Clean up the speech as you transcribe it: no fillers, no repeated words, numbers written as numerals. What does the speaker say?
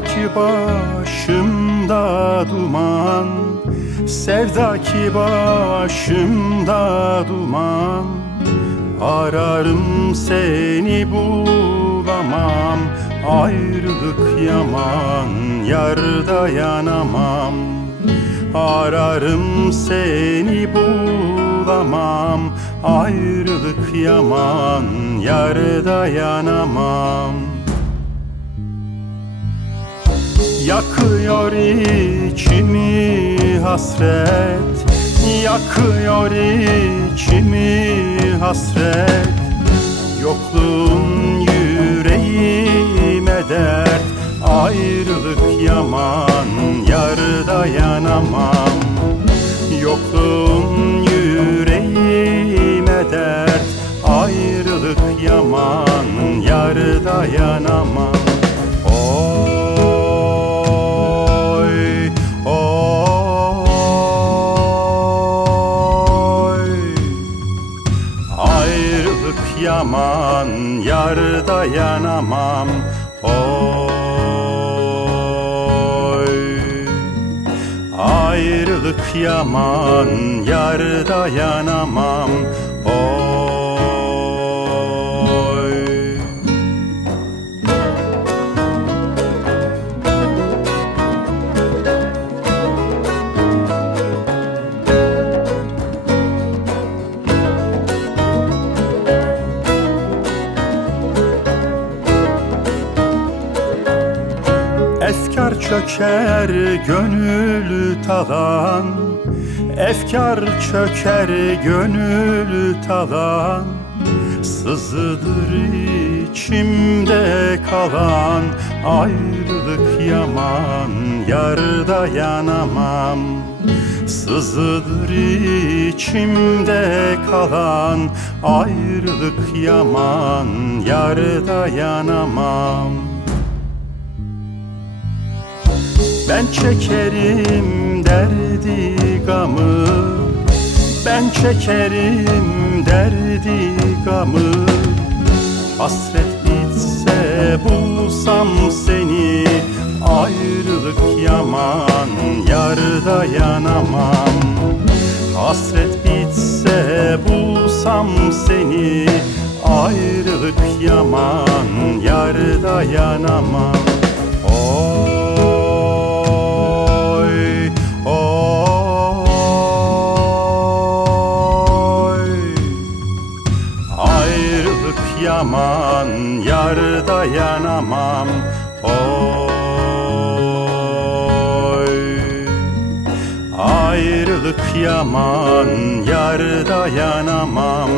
ki başımda duman, sevda ki başımda duman. Ararım seni bulamam, ayrılık yaman, yar dayanamam. Ararım seni bulamam, ayrılık yaman, yar dayanamam. Yakıyor içimi hasret, yakıyor içimi hasret. Yokluğun yüreğime dert, ayrılık yaman, yar dayanamam. Yokluğun yüreğime dert, ayrılık yaman, yar dayanamam. Oy, oy, ayrılık yaman, yar dayanamam. Oy, ayrılık yaman, yar dayanamam. Oy. Efkar çöker gönül talan, efkar çöker gönül talan. Sızıdır içimde kalan, ayrılık yaman, yar dayanamam. Sızıdır içimde kalan, ayrılık yaman, yar dayanamam. Ben çekerim derdi gamı, ben çekerim derdi gamı. Hasret bitse bulsam seni, ayrılık yaman, yar dayanamam. Hasret bitse bulsam seni, ayrılık yaman, yar dayanamam. Yaman, yar dayanamam. Oy, ayrılık yaman, yar dayanamam.